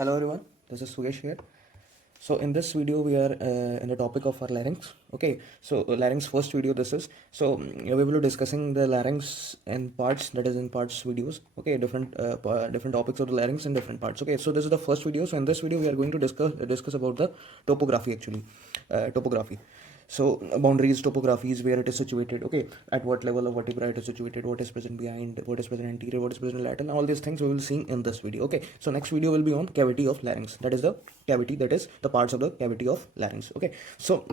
Hello everyone, this is Sugesh here. So in this video we are in the topic of our larynx. Okay, so larynx first video this is. So we will be discussing the larynx in parts, that is in parts videos. Okay, different topics of the larynx in different parts. Okay, so this is the first video. So in this video we are going to discuss about the topography actually, topography. So boundaries, topographies, where it is situated, okay, at what level of vertebra it is situated, what is present behind, what is present anterior, what is present lateral, all these things we will see in this video. Okay, so next video will be on cavity of larynx, that is the cavity, that is the parts of the cavity of larynx. Okay, so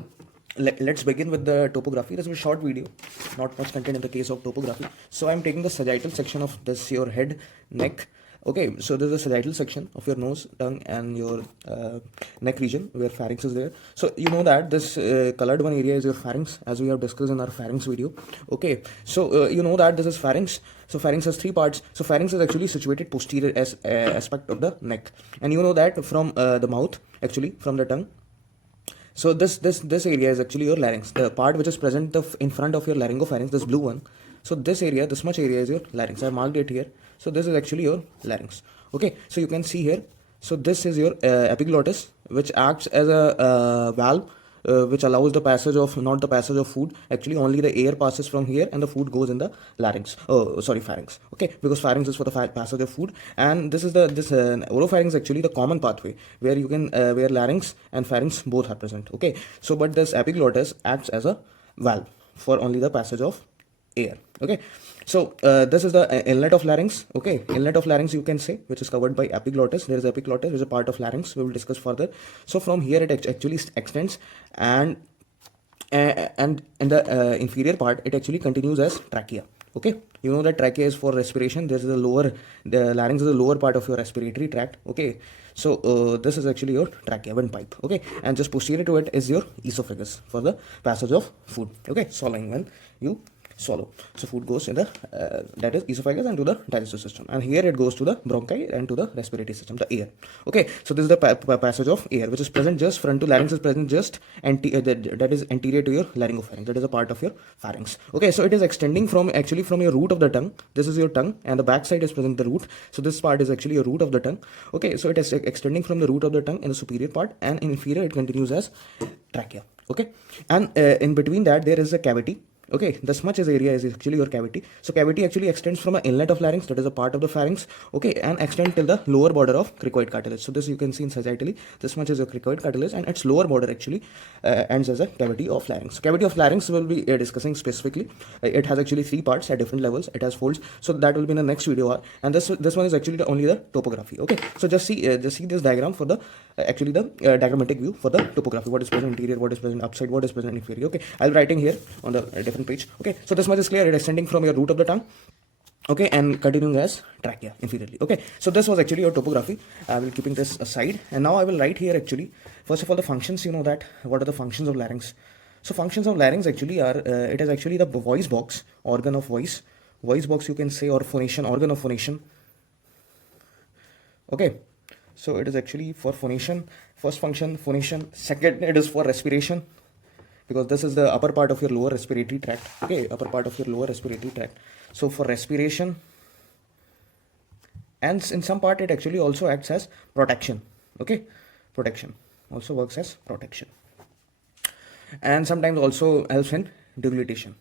let's begin with the topography. This is a short video, not much content in the case of topography. So I'm taking the sagittal section of this, your head, neck. Okay, so there's a sagittal section of your nose, tongue, and your neck region where pharynx is there. So you know that this colored one area is your pharynx, as we have discussed in our pharynx video. Okay, so you know that this is pharynx. So pharynx has three parts. So pharynx is actually situated posterior as aspect of the neck, and you know that from the mouth, actually from the tongue. So this area is actually your larynx, the part which is present in front of your laryngopharynx, this blue one. So this area, this much area is your larynx. I marked it here. So this is actually your larynx. Okay, so you can see here. So this is your epiglottis, which acts as a valve, which allows the passage of, not the passage of food, actually only the air passes from here and the food goes in the larynx, pharynx. Okay, because pharynx is for the passage of food, and this is this oropharynx actually the common pathway where you can where larynx and pharynx both are present. Okay, so but this epiglottis acts as a valve for only the passage of air. Okay, so this is the inlet of larynx. Okay, inlet of larynx you can say, which is covered by epiglottis. There is epiglottis, which is a part of larynx. We will discuss further. So from here it actually extends, and in the inferior part it actually continues as trachea. Okay, you know that trachea is for respiration. This is the larynx is the lower part of your respiratory tract. Okay, so this is actually your trachea, windpipe. Okay, and just posterior to it is your esophagus for the passage of food. Okay, swallowing, when you swallow, so food goes in the that is esophagus and to the digestive system, and here it goes to the bronchi and to the respiratory system, the air. Okay, so this is the passage of air, which is present just front to larynx, is present just that is anterior to your laryngopharynx, that is a part of your pharynx. Okay, so it is extending from actually from your root of the tongue. This is your tongue, and the back side is present the root. So this part is actually a root of the tongue. Okay, so it is extending from the root of the tongue in the superior part, and in inferior it continues as trachea. Okay, and in between that there is a cavity. Okay, this much is area is actually your cavity. So cavity actually extends from an inlet of larynx, that is a part of the pharynx. Okay, and extend till the lower border of cricoid cartilage. So this you can see in sagittally, this much is your cricoid cartilage, and its lower border actually ends as a cavity of larynx. So cavity of larynx will be discussing specifically. It has actually three parts at different levels. It has folds, so that will be in the next video. And this one is actually only the topography. Okay, so just see this diagram for the actually the diagrammatic view for the topography. What is present interior, what is present upside, what is present inferior. Okay, I'll be writing here on the different page. Okay, so this much is clear. It is extending from your root of the tongue, okay, and continuing as trachea inferiorly. Okay, so this was actually your topography. I will keeping this aside, and now I will write here actually first of all the functions. You know that what are the functions of larynx. So functions of larynx actually are it is actually the voice box, organ of voice box you can say, or phonation, organ of phonation. Okay, so it is actually for phonation. First function, phonation. Second, it is for respiration, because this is the upper part of your lower respiratory tract. Okay, upper part of your lower respiratory tract. So for respiration, and in some part it actually also acts as protection. Okay, protection also works as protection, and sometimes also helps in deglutition.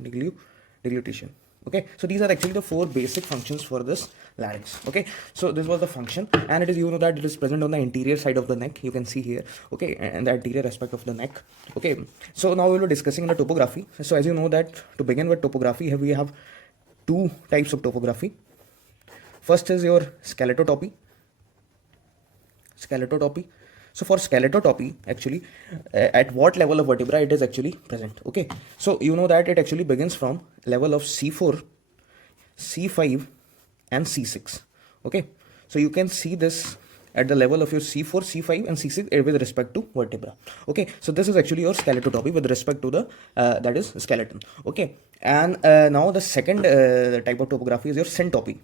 Deglutition. Okay, so these are actually the four basic functions for this larynx. Okay, so this was the function, and it is, you know that it is present on the anterior side of the neck. You can see here. Okay, and the anterior aspect of the neck. Okay, so now we will be discussing the topography. So as you know that to begin with topography, we have two types of topography. First is your skeletotopy. So for skeletotopy, actually, at what level of vertebra it is actually present. Okay, so you know that it actually begins from level of C4, C5, and C6. Okay, so you can see this at the level of your C4, C5, and C6 with respect to vertebra. Okay, so this is actually your skeletotopy with respect to the that is skeleton. Okay, and now the second type of topography is your syntopy.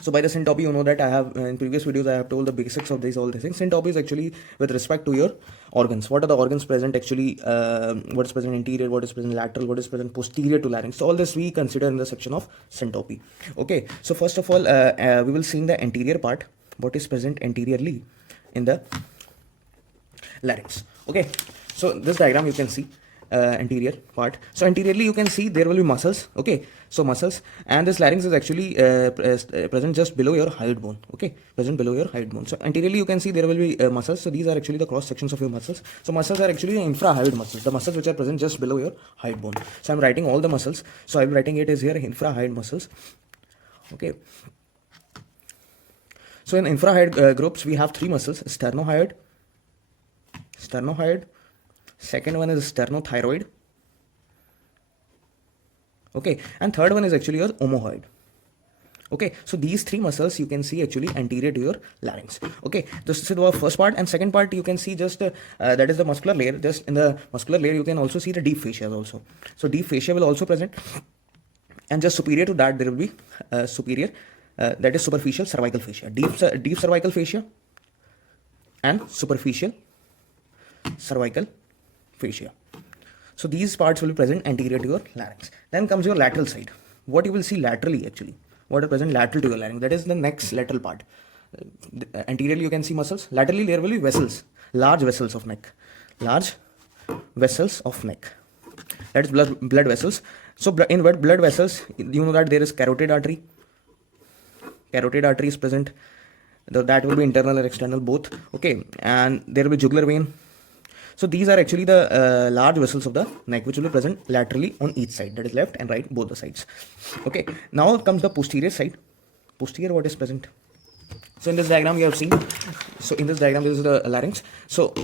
So by the syntopy, you know that I have in previous videos I have told the basics of all these things. Syntopy is actually with respect to your organs. What are the organs present actually? What is present anterior? What is present lateral? What is present posterior to larynx? So all this we consider in the section of syntopy. Okay. So first of all, we will see in the anterior part what is present anteriorly in the larynx. Okay. So this diagram you can see. Anterior part. So anteriorly you can see there will be muscles. Okay, so muscles, and this larynx is actually present just below your hyoid bone. Okay, present below your hyoid bone. So anteriorly you can see there will be muscles. So these are actually the cross sections of your muscles. So muscles are actually the infrahyoid muscles, the muscles which are present just below your hyoid bone. So I'm writing all the muscles. So I'm writing it as here infrahyoid muscles. Okay. So in infrahyoid groups we have three muscles: sternohyoid, second one is sternothyroid, okay, and third one is actually your omohyoid. Okay, so these three muscles you can see actually anterior to your larynx. Okay, this is the first part, and second part you can see just that is the muscular layer. Just in the muscular layer you can also see the deep fascia also. So deep fascia will also present, and just superior to that there will be that is superficial cervical fascia, deep cervical fascia and superficial cervical fascia. So these parts will be present anterior to your larynx. Then comes your lateral side. What you will see laterally actually, what are present lateral to your larynx, that is the next lateral part. Anteriorly you can see muscles, laterally there will be vessels, large vessels of neck, that is blood vessels. So in blood vessels, you know that there is carotid artery is present, that will be internal or external both. Okay, and there will be jugular vein. So these are actually the large vessels of the neck which will be present laterally on each side, that is left and right, both the sides. Okay, now comes the posterior side. Posterior, what is present? So in this diagram you have seen, so in this diagram this is the larynx. So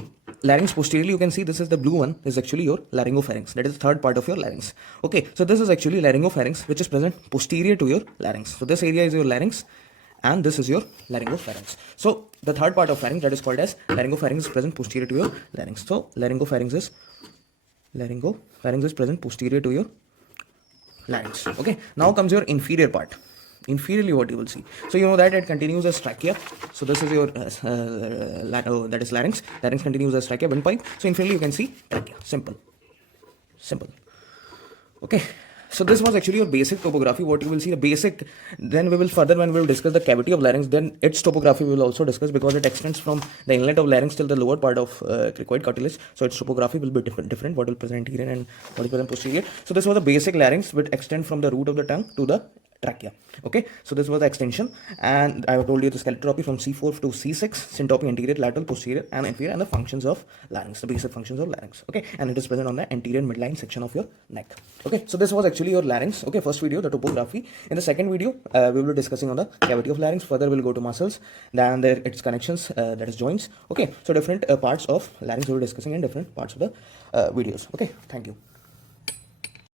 larynx posteriorly you can see this is the blue one, is actually your laryngopharynx, that is the third part of your larynx. Okay, so this is actually laryngopharynx which is present posterior to your larynx. So this area is your larynx and this is your laryngopharynx. So the third part of pharynx, that is called as laryngopharynx, is present posterior to your larynx. So laryngopharynx is present posterior to your larynx. Okay, now comes your inferior part. Inferiorly what you will see, so you know that it continues as trachea. So this is your that is larynx continues as trachea, windpipe. So inferiorly you can see trachea. Simple. Okay, so this was actually your basic topography, what you will see the basic. Then we will further, when we will discuss the cavity of larynx, then its topography we will also discuss, because it extends from the inlet of larynx till the lower part of cricoid cartilage. So its topography will be different, what will present anterior and what will present posterior. So this was the basic larynx, which extend from the root of the tongue to the trachea. Okay, so this was the extension, and I have told you the skeletotopy from C4 to C6, syntopy anterior, lateral, posterior and inferior, and the functions of larynx, the basic functions of larynx. Okay, and it is present on the anterior midline section of your neck. Okay, so this was actually your larynx. Okay, first video, the topography. In the second video we will be discussing on the cavity of larynx. Further we'll go to muscles, then its connections, that is joints. Okay, so different parts of larynx we will be discussing in different parts of the videos. Okay, thank you.